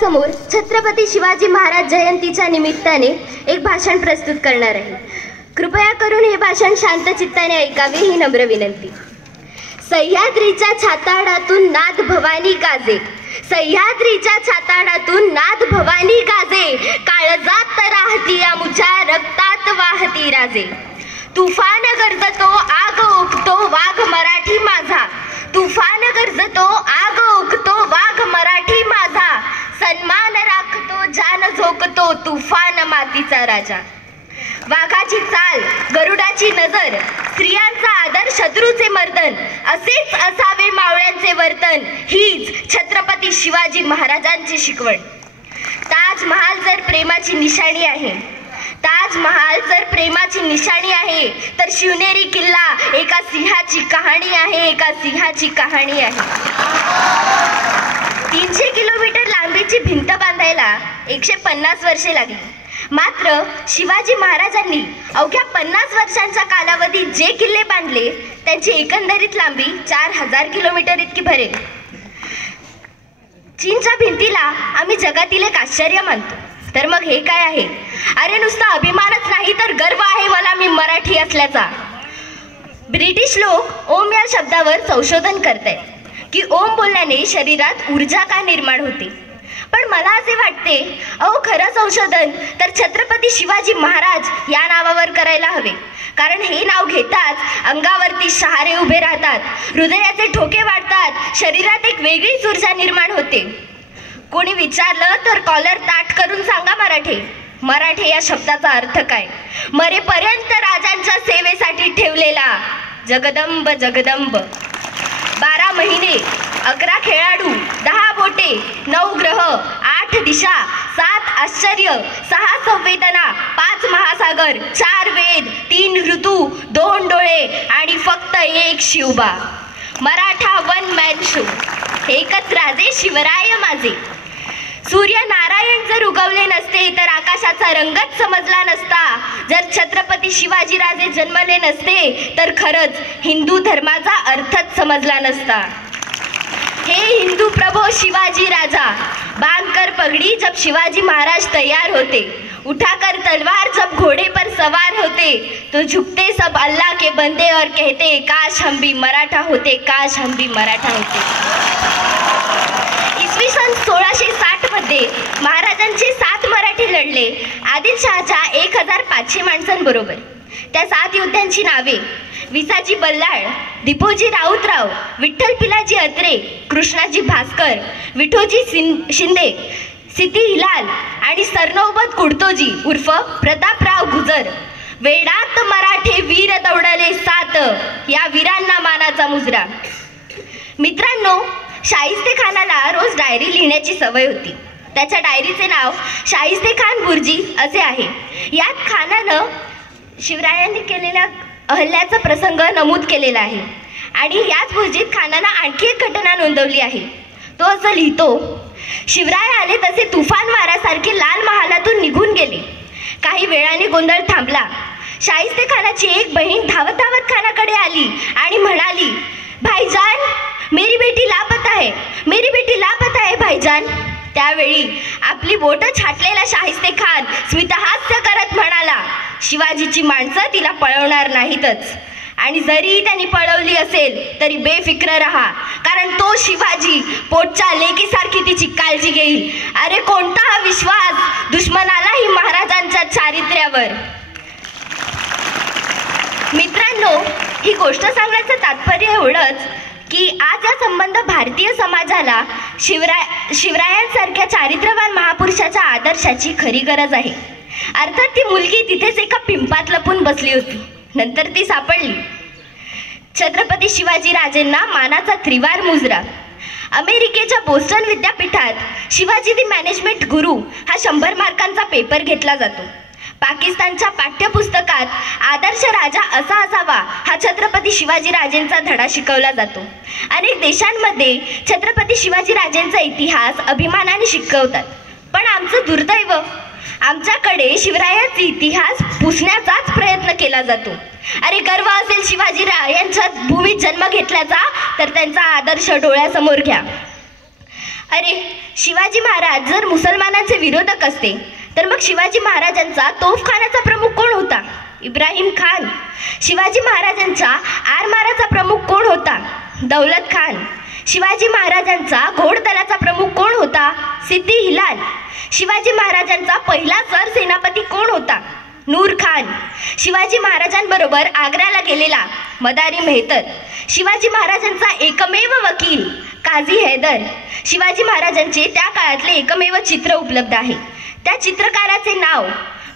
समोर छत्रपती शिवाजी महाराज जयंतीच्या निमित्ताने एक भाषण प्रस्तुत करणार आहे. कृपया करून हे भाषण शांत चित्ताने ऐकावे ही नम्र विनंती. सह्याद्रीच्या छाताडातून नाद भवानी गाजे, सह्याद्रीच्या छाताडातून नाद भवानी गाजे, काळजात राहती आमुच्या रक्तात वाहती राजे. तुफान गरजतो आग ओकतो वाघ मराठी माझा, तुफान गरजतो आग ओकतो वाघ मराठी माझा, सन्मान राखतो जान झोकतो तुफान मातीचा राजा. वाघाची चाल गरुडाची नजर, स्त्रियांचा आदर शत्रूचे मर्दन, असेच असावे मावळ्यांचे वर्तन, हीच छत्रपती शिवाजी महाराजांची शिकवण. ताजमहाल जर प्रेमाची निशाणी आहे, ताजमहाल जर प्रेमाची निशाणी आहे, तर शिवनेरी किल्ला एका सिंहाची कहाणी आहे, एका सिंहाची कहाणी आहे. 300 किलोमीटर लांबीची भिंत बांधायला 150 वर्षे लागली. मात्र शिवाजी महाराजांनी अवघ्या 50 वर्षांच्या कालावधीत जे किल्ले बांधले त्यांची एकंदरीत लांबी 4000 किलोमीटर इतकी भरेल. चीनच्या भिंतीला आम्ही जगातील एक आश्चर्य मानतो, तर मग हे काय आहे? अरे नुसता अभिमानच नाही तर गर्व आहे मला मी मराठी असल्याचा. ब्रिटिश लोक ओम या शब्दावर संशोधन करतायत की ओम बोलल्याने शरीरात ऊर्जा का निर्माण होते. पण मला असे वाटते, अहो खरं संशोधन तर छत्रपती शिवाजी महाराज या नावावर करायला हवे. कारण हे नाव घेताच अंगावरती शहारे उभे राहतात, हृदयाचे ठोके वाढतात, शरीरात एक वेगळीच ऊर्जा निर्माण होते. कोणी विचारलं तर कॉलर ताठ करून सांगा मराठे. मराठे या शब्दाचा अर्थ काय? मरेपर्यंत राजांच्या सेवेसाठी ठेवलेला. जगदंब जगदंब. 12 महिने, 11 खेळाडू, 10 बोटे, 9 ग्रह, 8 दिशा, 7 आश्चर्य, 6 संवेदना, 5 महासागर, 4 वेद, 3 ऋतू, 2 डोळे आणि फक्त एक Shivba. Maratha one man show. एकच राजे शिवराय माझे. सूर्य नारायण जर उगवले नसते तर आकाशाचा रंगच समजला नसता. जर छत्रपती शिवाजीराजे जन्मले नसते तर खरंच हिंदू धर्माचा अर्थच समजला नसता. हे हिंदू प्रभो शिवाजी राजा, बांधकर पगड़ी जब शिवाजी महाराज तैयार होते, उठाकर तलवार जब घोड़े पर सवार होते, तो झुकते सब अल्लाह के बंदे और कहते काश हम भी मराठा होते, काश हम भी मराठा होते. इसवी सन 1660 मध्ये महाराजांचे 7 मराठी लढले आदिलशहाच्या 1500 माणसांबरोबर. त्या 7 योद्ध्यांची नावे विसाजी बल्लाळ, दीपोजी राऊतराव, विठ्ठल पिलाजी अत्रे, कृष्णाजी भास्कर, विठोजी शिंदे, सिद्धी हिलाल आणि सरनौबत कुडतोजी उर्फ प्रतापराव गुजर. वेडात मराठे वीर दौडले 7, या वीरांना मानाचा मुजरा. मित्रांनो, शाहिस्ते खानाला रोज डायरी लिहिण्याची सवय होती. त्याच्या डायरीचे नाव शाहिस्ते खान बुर्जी असे आहे. यात खानानं शिवरायांनी केलेल्या अहल्याचा प्रसंग नमूद केलेला आहे. आणि याच बुर्जीत खानानं आणखी एक घटना नोंदवली आहे. तो असं लिहितो, शिवराय आले तसे तुफान वाऱ्यासारखे लाल महालातून निघून गेले. काही वेळाने गोंधळ थांबला. शाहिस्ते खानाची एक बहीण धावत धावत खानाकडे आली आणि म्हणाली, भाईजान मेरी बेटी लापता है, मेरी बेटी लापता है भाईजान. त्यावेळी आपली बोटं छाटलेला शाहिस्ते खान स्मितहास्य करत म्हणाला, शिवाजीची माणसं तिला पळवणार नाहीतच. आणि जरी त्यांनी पळवली असेल तरी बेफिक्र राहा, कारण तो शिवाजी पोटच्या लेकीसारखी तिची काळजी घेईल. अरे कोणता हा विश्वास दुश्मनालाही महाराजांच्या चारित्र्यावर. मित्रांनो, ही गोष्ट सांगण्याचं तात्पर्य एवढंच की आज हा संबंध भारतीय समाजाला शिवरायांसारख्या चारित्र्यवान महापुरुषाच्या आदर्शाची खरी गरज आहे. अर्थात ती मुलगी तिथेच एका पिंपात लपून बसली होती. नंतर ती सापडली. छत्रपती शिवाजी राजेंना मानाचा त्रिवार मुजरा. अमेरिकेच्या बोस्टन विद्यापीठात शिवाजी दी मॅनेजमेंट गुरु हा 100 मार्कांचा पेपर घेतला जातो. पाकिस्तानच्या पाठ्यपुस्तकात आदर्श राजा असा असावा हा छत्रपती शिवाजी राजेंचा धडा शिकवला जातो. अनेक देशांमध्ये छत्रपती शिवाजी राजेंचा इतिहास अभिमानाने शिकवतात. पण आमचं दुर्दैव, आमच्याकडे शिवरायांचा इतिहास पुसण्याचाच प्रयत्न केला जातो. अरे गर्व असेल शिवाजी यांच्या भूमीत जन्म घेतल्याचा तर त्यांचा आदर्श डोळ्यासमोर घ्या. अरे, शिवाजी महाराज जर मुसलमानांचे विरोधक असते तर मग शिवाजी महाराजांचा तोफखानाचा प्रमुख कोण होता? इब्राहिम खान. शिवाजी महाराजांच्या आरमाराचा प्रमुख कोण होता? दौलत खान. शिवाजी महाराजांचा घोडदलाचा प्रमुख कोण होता? सिद्दी हिलाल. शिवाजी महाराजांचा पहिला सरसेनापती कोण होता? नूर खान. शिवाजी महाराजांबरोबर आग्र्याला गेलेला मदारी मेहतर. शिवाजी महाराजांचा एकमेव वकील काझी हैदर. शिवाजी महाराजांचे त्या काळातले एकमेव चित्र उपलब्ध आहे. त्या चित्रकाराचे नाव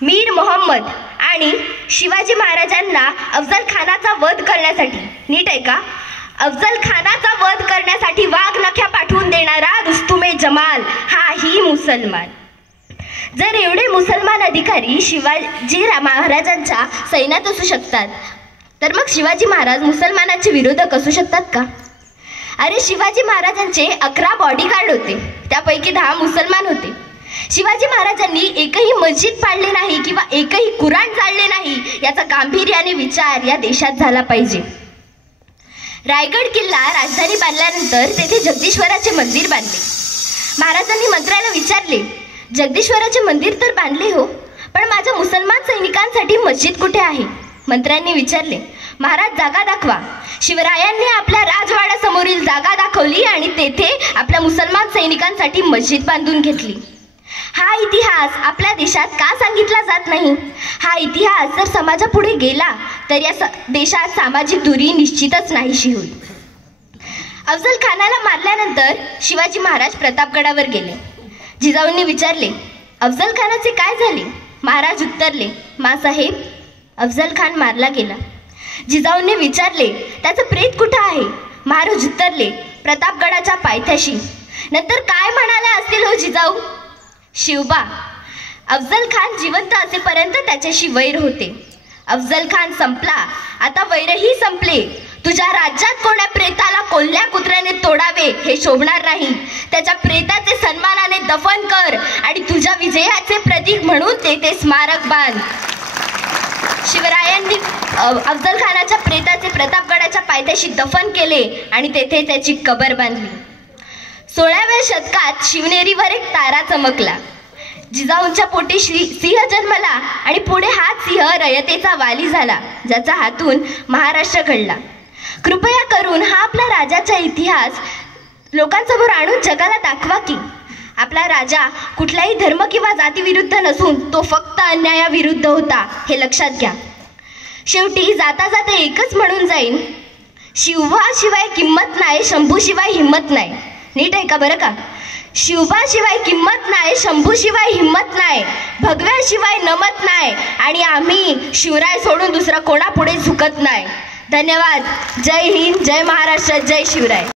मीर मोहम्मद. आणि शिवाजी महाराजांना अफजल खानाचा वध करण्यासाठी, नीट आहे का, अफजल खानाचा वध करण्यासाठी वाघनख्या पाठवून देणारा रुस्तुमे जमाल हाही मुसलमान. जर एवढे मुसलमान अधिकारी शिवाजी महाराजांच्या सैन्यात असू शकतात तर मग शिवाजी महाराज मुसलमानांचे विरोधक असू शकतात का? अरे, शिवाजी महाराजांचे 11 बॉडीगार्ड होते, त्यापैकी 10 मुसलमान होते. शिवाजी महाराजांनी एकही मस्जिद पाडले नाही किंवा एकही कुराण जाळले नाही याचा गांभीर्याने विचार या देशात झाला पाहिजे. रायगड किल्ला राजधानी बांधल्यानंतर तेथे जगदीश्वराचे मंदिर बांधले. महाराजांनी मंत्र्याला विचारले, जगदीश्वराचे मंदिर तर बांधले हो, पण माझ्या मुसलमान सैनिकांसाठी मस्जिद कुठे आहे? मंत्र्यांनी विचारले. महाराज, जागा दाखवा. शिवरायांनी आपल्या राजवाड्यासमोरील जागा दाखवली आणि तेथे आपल्या मुसलमान सैनिकांसाठी मस्जिद बांधून घेतली. हा इतिहास आपल्या देशात का सांगितला जात नाही? हा इतिहास जर समाजापुढे गेला तर या देशात सामाजिक दूरी निश्चितच नाहीशी होईल. अफजल खानाला मारल्यानंतर शिवाजी महाराज प्रतापगडावर गेले. जिजाऊंनी विचारले, अफजल खानाचे काय झाले? महाराज उत्तरले, मासाहेब, अफजल खान मारला गेला. जिजाऊंनी विचारले, त्याचं प्रेत कुठं आहे? महाराज उत्तरले, प्रतापगडाच्या पायथ्याशी. नंतर काय म्हणाले असतील हो जिजाऊ? शिवबा, अफजल खान जिवंत असेपर्यंत त्याच्याशी वैर होते. अफजल खान संपला, आता वैरही संपले. तुझ्या राज्यात कोण्या प्रेताला कोल्ह्या कुत्र्याने तोडावे हे शोभणार नाही. त्याच्या प्रेताचे सन्मानाने दफन कर आणि तुझ्या विजयाचे प्रतीक म्हणून ते स्मारक बांध. शिवरायांनी अफजल खानाच्या प्रेताचे प्रतापगडाच्या पायथ्याशी दफन केले आणि तेथे त्याची कबर बांधली. 16व्या शतकात शिवनेरीवर एक तारा चमकला. जिजाऊंच्या पोटी सिंह जन्मला आणि पुढे हाच सिंह रयतेचा वाली झाला, ज्याचा हातून महाराष्ट्र घडला. कृपया करून हा आपला राजाचा इतिहास लोकांसमोर आणून जगाला दाखवा की आपला राजा कुठल्याही धर्म किंवा जातीविरुद्ध नसून तो फक्त अन्यायाविरुद्ध होता, हे लक्षात घ्या. शेवटी जाता जाता एकच म्हणून जाईन, शिवाशिवाय किंमत नाही, शंभूशिवाय हिंमत नाही. नीट आहे का बरं का? शिवबाशिवाय किंमत नाही, शंभूशिवाय हिंमत नाही, भगव्याशिवाय नमत नाही आणि आम्ही शिवराय सोडून दुसरा कोणापुढे झुकत नाही. धन्यवाद. जय हिंद, जय महाराष्ट्र, जय शिवराय.